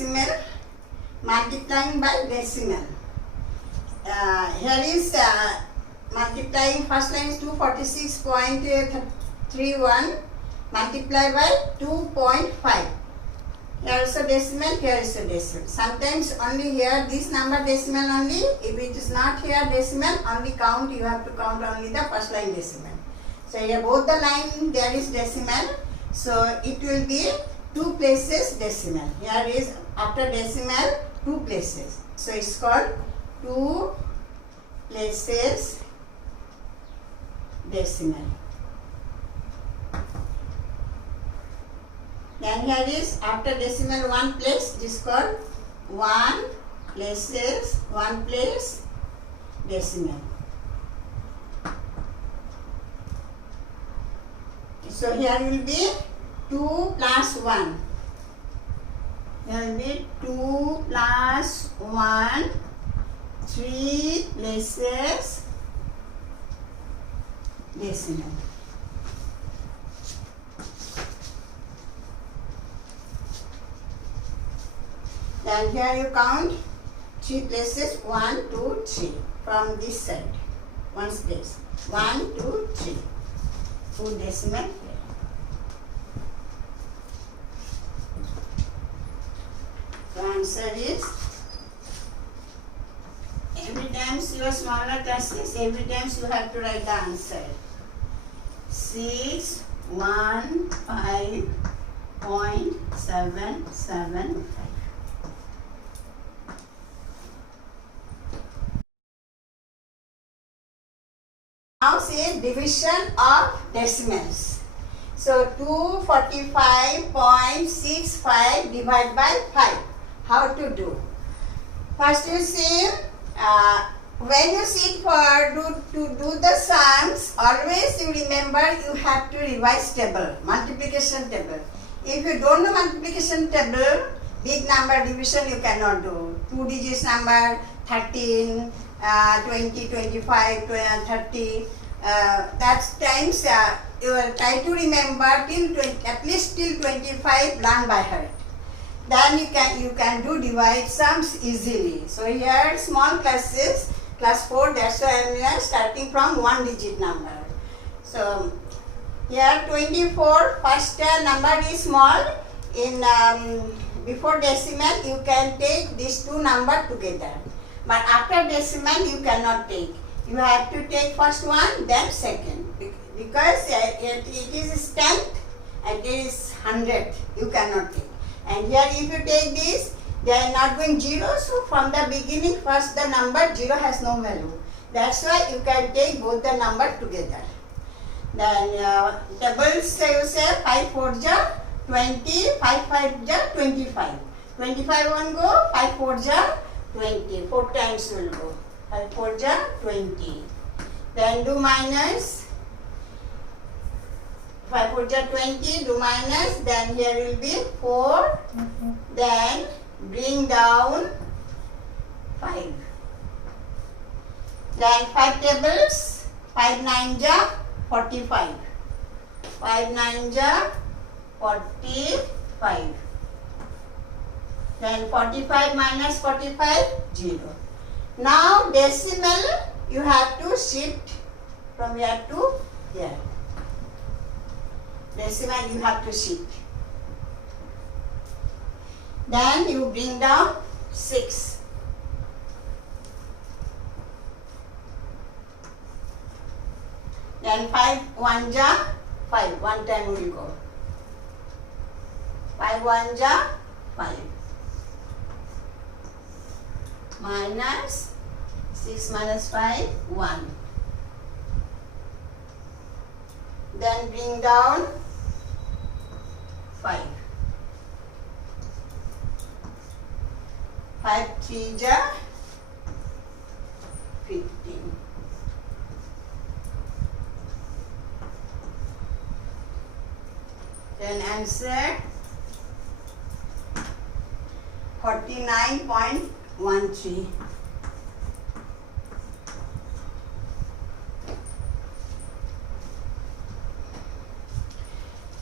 decimal multiplying by decimal. Here is multiplying, first line is 246.31 multiplied by 2.5. Here is a decimal, here is a decimal. Sometimes only here this number decimal only. If it is not here decimal, only count, you have to count only the first line decimal. So here both the line there is decimal. So it will be 2 places decimal. Here is after decimal 2 places. So it's called 2 places decimal. Then here is after decimal 1 place, this is called 1 places, 1 place decimal. So here will be 2 plus 1. Here will be 2 plus 1, 3 places decimal. Then here you count 3 places, 1, 2, 3 from this side, 1 place, 1, 2, 3, 2 decimal here. So answer is, every time you are smaller classes, every time you have to write the answer. 615.775. Now say division of decimals. So 245.65 divided by 5. How to do? First you see, when you sit for to do the sums, always you remember you have to revise table, multiplication table. If you don't know multiplication table, big number division you cannot do. 2 digits number, 13, 20, 25, 30. That times you will try to remember till 20, at least till 25, learn by heart. Then you can do divide sums easily. So here small classes, class 4, that's why I am here starting from 1 digit number. So here 24, first number is small. In before decimal you can take these 2 numbers together. But after decimal you cannot take. You have to take first one, then second. Because it is 10th and it is 100. You cannot take. And here if you take this, they are not going 0. So from the beginning, first the number 0 has no value. That's why you can take both the number together. Then doubles, you say 5 4 ja 20, 5 5 ja 25. 25 won't go, 5 4 ja 20. 4 times will go. 5 4 ja 20. Then do minus. 5 4 ja 20, do minus. Then here will be 4. Then bring down 5. Then 5 tables. 5 9 ja 45. 5 9 ja 45. Then 45 minus 45, 0. Now decimal you have to shift from here to here. Decimal you have to shift. Then you bring down 6. Then 5 1 ja 5. 1 time will go. 5 1 ja 5. Minus 6 minus 5, 1. Then bring down 5. 5 3 ja 15. Then answer 49.13.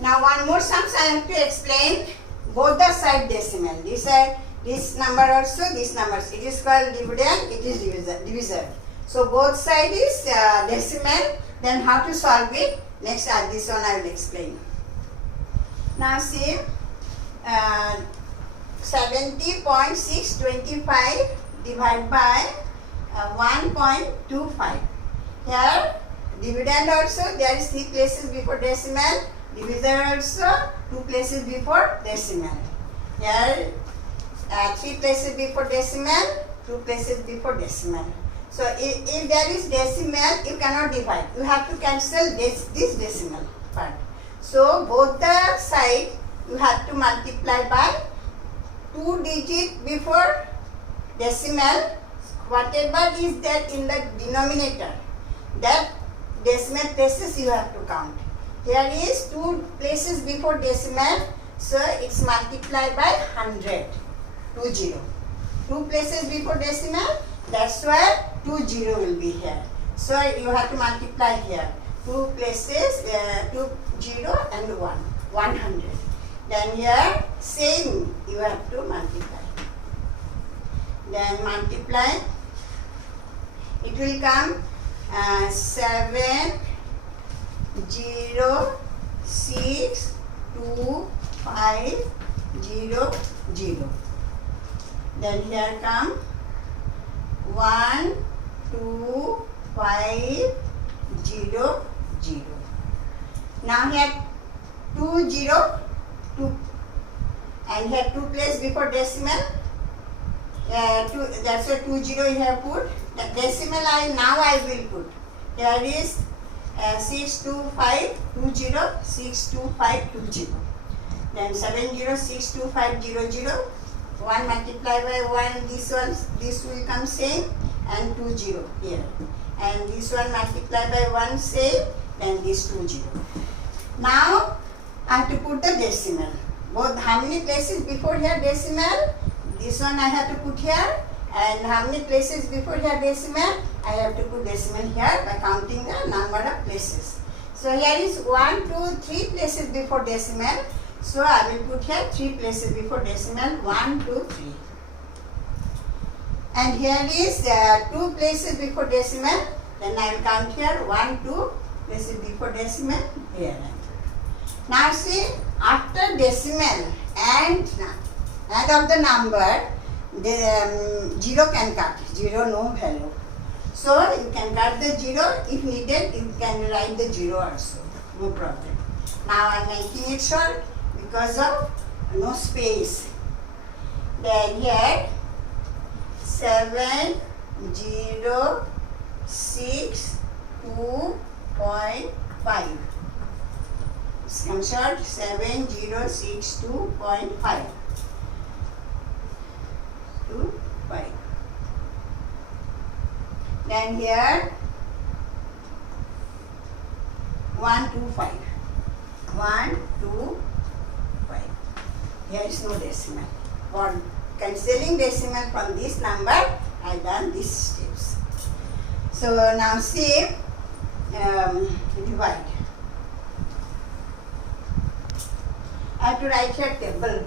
Now one more sums I have to explain, both the side decimal. This side This number also, this numbers. It is called dividend, it is divisor. So both side is decimal. Then how to solve it? Next, this one I will explain. Now see, 70.625 divided by 1.25. Here, dividend also, there is 3 places before decimal. Divisor also, 2 places before decimal. Here, 3 places before decimal, 2 places before decimal. So if there is decimal, you cannot divide. You have to cancel this decimal part. So both the side you have to multiply by 2 digit before decimal. Whatever is there in the denominator, that decimal places you have to count. Here is 2 places before decimal, so it's multiplied by 100. 20. 2 places before decimal, that's why 20 will be here. So you have to multiply here. 2 places, 2 0 and 1, 100. Then here same you have to multiply. Then multiply. It will come 7 0 6 2 5 0 0. Then here come 1 2 5 0 0. Now here 2 0 2 and here 2 place before decimal. That's why 2 0 you have put. The decimal I will put. Here is 62520 62520. Then 7062500. 1 multiplied by 1, this will come same, and 20 here. And this one multiplied by 1 same, then this 20. Now I have to put the decimal. Both how many places before here decimal? This one I have to put here. And how many places before here decimal? I have to put decimal here by counting the number of places. So here is 1, 2, 3 places before decimal. So I will put here 3 places before decimal, 1, 2, 3. And here is 2 places before decimal. Then I will count here 1, 2 places before decimal here. Now see, after decimal and add of the number, the 0 can cut. 0 no value. So you can cut the 0. If needed, you can write the 0 also. No problem. Now I am making it short because of no space. Then here 706.2.5. Come short 7062.5 to 5. Then here 125. 125. Here is no decimal. For cancelling decimal from this number, I done these steps. So now see, divide. I have to write here table.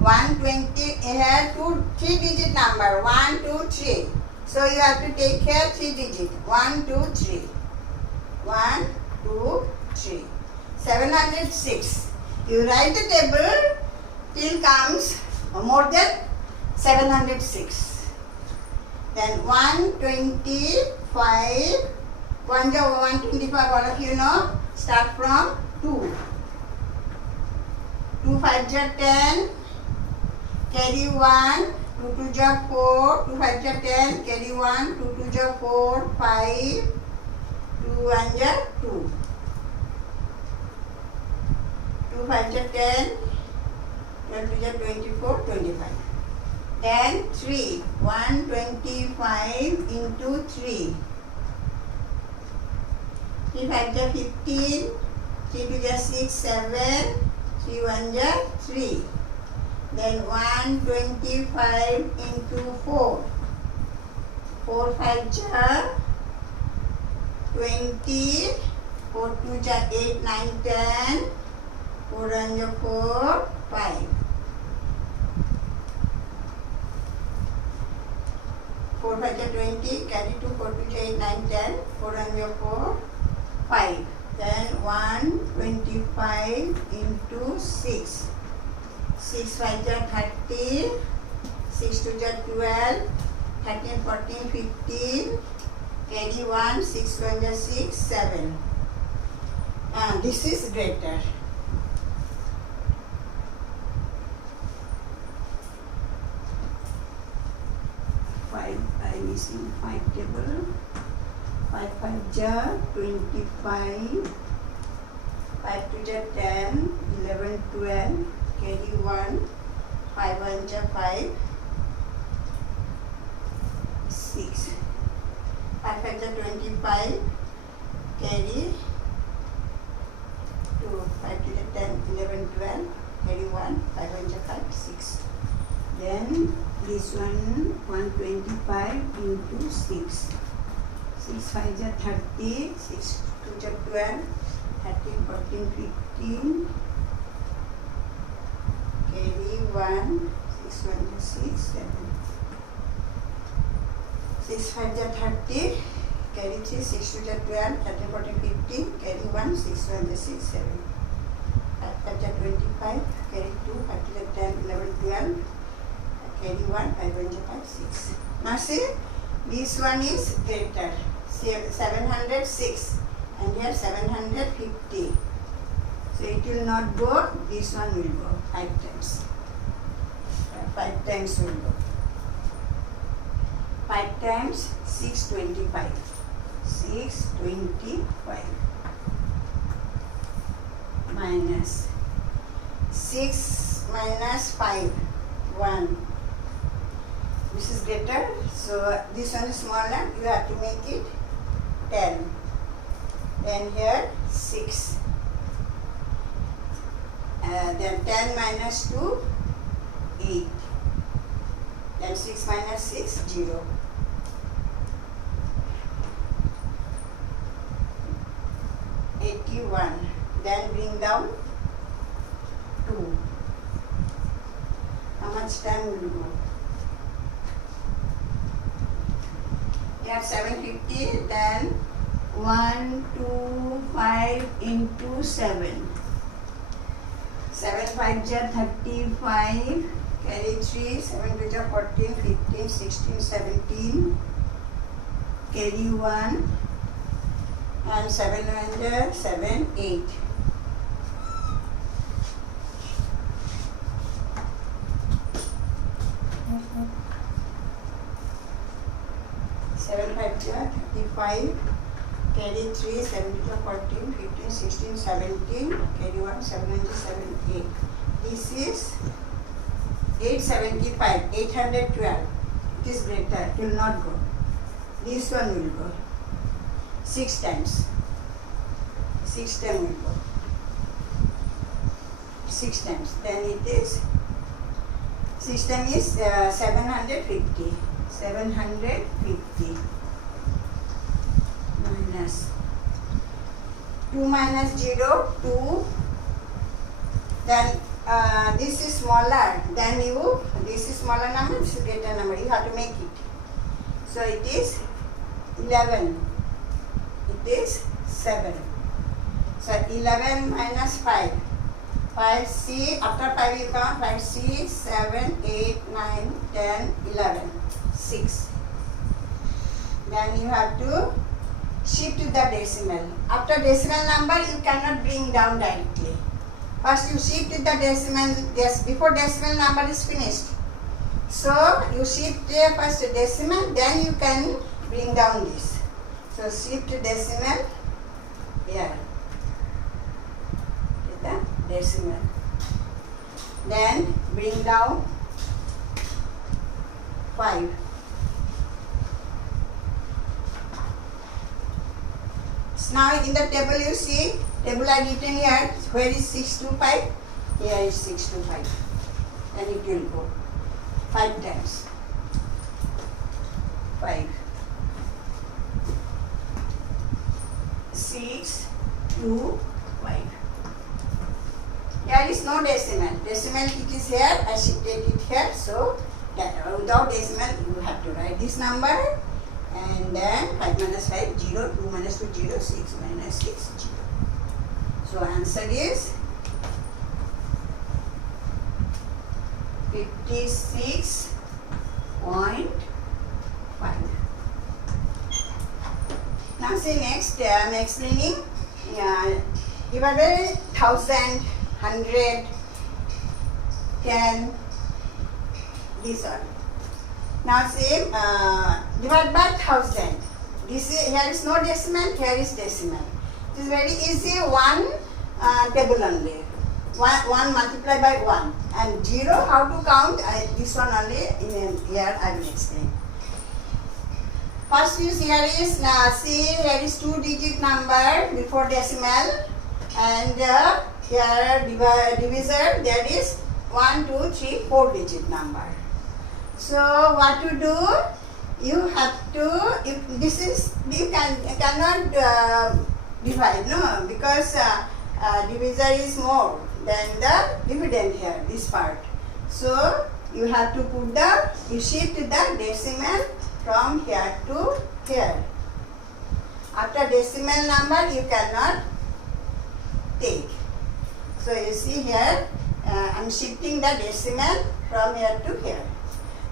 120 here 3 digit number 1 2 3. So you have to take here 3 digit 1 2 3. 1 2 3. 706. You write the table till comes more than 706. Then 125. 125 all of you know. Start from 2. 2 5 10. Carry 1. 2 2 4. 2 5 10. Carry 1. 2 2 4. 5. 2 1 2. 2 5 10. 12 2 24. 25. Then 3. 125 into 3. 3 5 15. 3 2 6 7. 3 1 3. Then 125 into 4. 4 5 20. 4 2 8 9 10. 4 1 4 5. 4 5 are 20, carry 2, 4 2 8, 9, 10, 4 and your 4, 5. Then 125 into 6. 6 5 are 30, 6 2 are 12, 13, 14, 15, carry 1, 6 1 are 6, 7. And this is greater. 5, I'm missing 5 table. 5 5 jar 25, 5 2 jar 10, 11 12, carry 1, 5 1 jar 5, 6, 5 5 jar 25, carry 2, 5 2 jar 10, 11 12, carry 1, 5 1 jar 5, 6. Then this one 125 into 6. 6 5 are 30, 6 2 are 12, 13, 14, 15, carry 1, 6 1 are 6, 7. 6 5 are 30, carry 3, 6 2 are 12, 13, 14, 15, carry 1, 6 1 are 6, 7. 5 5 are 25, carry 2, 5 2 are 10, 11, 12, carry 1, 5 1 are 5, 6. Now see, this one is greater. 706 and here 750. So it will not go, this one will go 5 times. 5 times will go. 5 times 625. 625 minus 6 minus 5, 1. This is greater, so this one is smaller, you have to make it 10. Then here 6. Then 10 minus 2, 8. Then 6 minus 6, 0. 81. Then bring down 2. How much time will go? Here 750, then 1, 2, 5 into 7. 7 5 jar 35, carry 3, 7 2 jar 14, 15, 16, 17, carry 1, and 7 1 jar 7, 8. 7 5 jar 35, carry 3, 7 2 jar 14, 15, 16, 17, carry 1, 7 9 jar 7, 8. This is 875, 812. It is greater, it will not go. This one will go. 6 times. 6 times will go. 6 times. Then it is, 6 times is 750. 750 minus 2 minus 0, 2. Then this is smaller than you, this is smaller number, this is greater number, you have to make it. So it is 11, it is 7. So 11 minus 5, 5C, after 5 you count 5C, 7, 8, 9, 10, 11, 6. Then you have to shift to the decimal. After decimal number you cannot bring down directly. First you shift to the decimal, before decimal number is finished. So you shift first to decimal, then you can bring down this. So shift to decimal here. The decimal. Then bring down 5. Now in the table you see, table I written here, where is 625? Here is 625. And it will go 5 times. 5. 6, 2, 5. Here is no decimal. Decimal it is here, I shifted it here, so without decimal you have to write this number, and then 5 minus 5 0, 2 minus 2 0, 6 minus 6 0. So answer is 56.5. Now see next, I am explaining divided 1000, 100, 10, this one. Now see divide by 1000. This is, here is no decimal, here is decimal. It is very easy, one table only. 1 multiplied by 1 and 0 how to count, this one only here I will explain. First is here is see here is 2-digit number before decimal, and here divisor there is 1, 2, 3, 4-digit number. So what to do? You have to, if this is, you cannot divide, no, because divisor is more than the dividend here, this part. So you have to put the, you shift the decimal from here to here. After decimal number you cannot take. So you see here, I am shifting the decimal from here to here.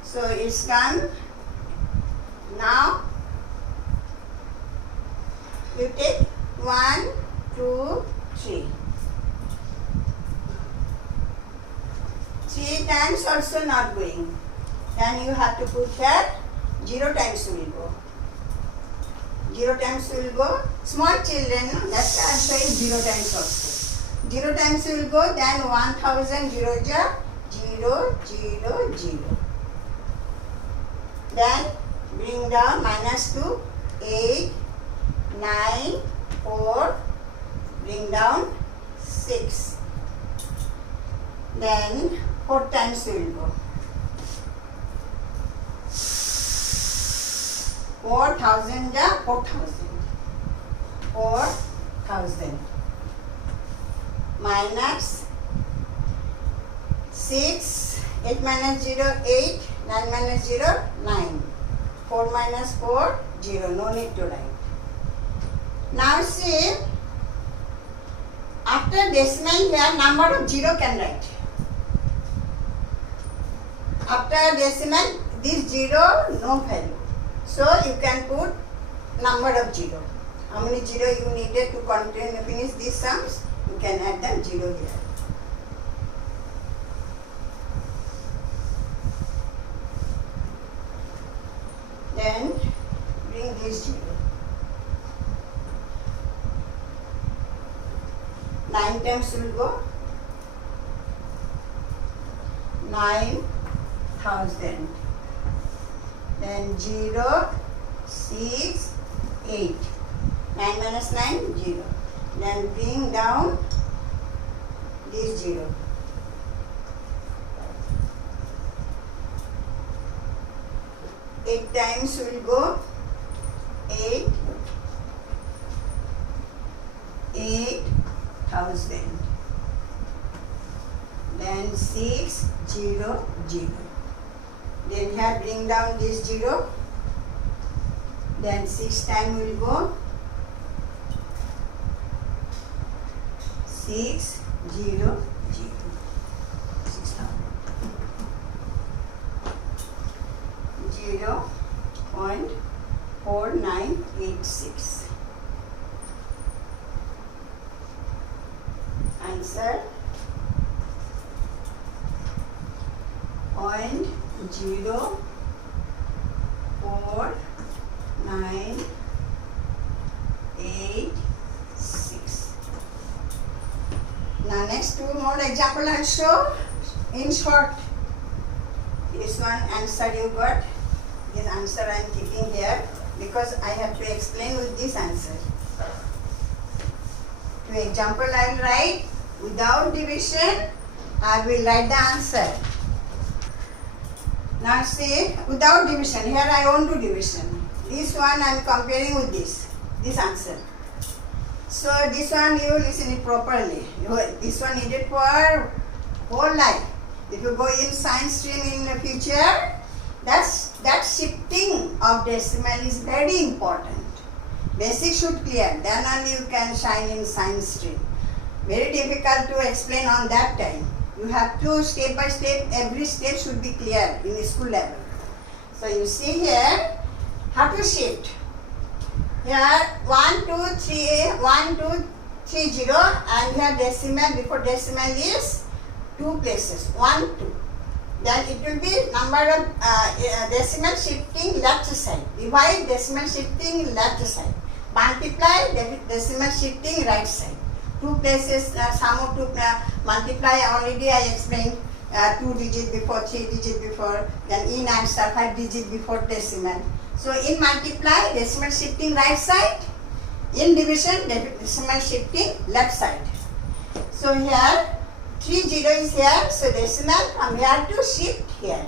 So it's come. Now you take 1, 2, 3. 3 times also not going. Then you have to put here 0 times will go. 0 times will go. Small children, that's why I am showing 0 times also. 0 times will go, then 1000 0 ja 0, 0, 0. Then bring down minus 2, 8, 9, 4, bring down 6. Then 4 times will go. 4000 ja 4000. 4000. Minus 6, 8 minus 0, 8, 9 minus 0, 9. 4 minus 4, 0. No need to write. Now see, after decimal here, number of 0 can write. After decimal, this 0, no value. So you can put number of 0. How many 0 you needed to finish these sums? You can add them 0 here. Then bring this 0. 9 times will go. 9000. Then 0, 6, 8. 9 minus 9, 0. Then bring down this 0. 8 times will go. 8, 8000. Then 6, 0, 0. Then here bring down this 0. Then 6 times will go. 6, 0, 0. 0.4986. Answer 0.0986. Now next 2 more example I'll show in short. This one answer you got. This answer I am keeping here because I have to explain with this answer. 2 example I will write without division. I will write the answer. Now see, without division, here I won't do division. This one I am comparing with this answer. So this one you listen it properly. This one needed for whole life. If you go in science stream in the future, that shifting of decimal is very important. Basic should clear, then only you can shine in science stream. Very difficult to explain on that time. You have to step by step, every step should be clear in school level. So you see here, how to shift. Here 1, 2, 3, 1, 2, 3, 0, and here decimal, before decimal is 2 places, 1, 2. Then it will be number of decimal shifting left side. Divide, decimal shifting left side. Multiply, decimal shifting right side. 2 places, sum of 2, multiply already I explained, 2 digit before, 3 digit before, then in answer 5 digit before decimal. So in multiply, decimal shifting right side, in division, decimal shifting left side. So here 3 0 is here, so decimal from here to shift here.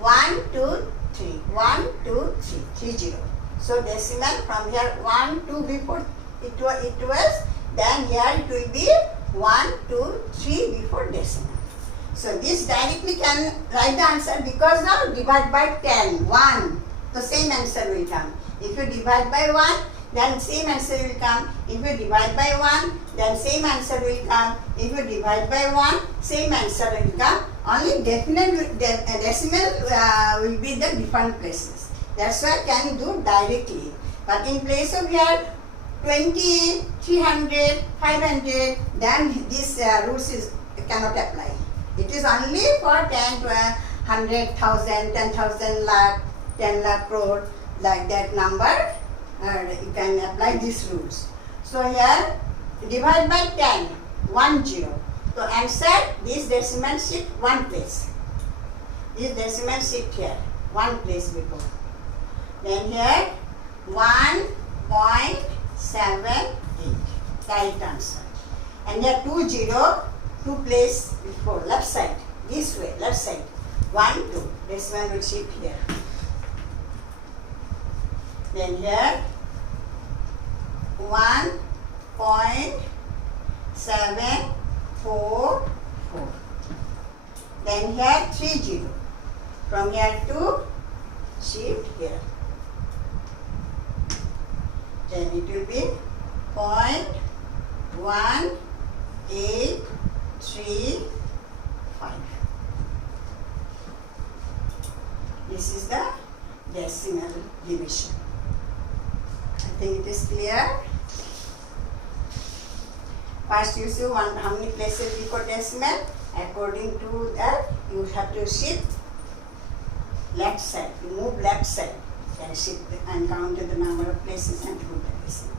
1, 2, 3, 1, 2, 3, 3 0. So decimal from here 1, 2 before it was, then here it will be 1, 2, 3 before decimal. So this directly can write the answer because now divide by 10, 1, the same answer will come. If you divide by 1, then same answer will come. If you divide by 1, then same answer will come. If you divide by 1, same answer will come. Only decimal will be the different places. That's why can do directly. But in place of here 20, 300, 500, then this rules cannot apply. It is only for 10, 100, 1,000, 10,000 lakh, 10 lakh crore, like that number. You can apply these rules. So here divide by 10, 1 0. So answer this decimal shift 1 place. This decimal shift here 1 place before. Then here 1.78, right answer. And here 2 0, 2 place before, left side, this way, left side, 1 2. Decimal will shift here. Then here 1.744. Then here 3 0. From here to shift here. Then it will be 0.1835. This is the decimal division. I think it is clear. First you see how many places we got decimal. According to that, you have to shift left side. You move left side and shift and count the number of places and put the decimal.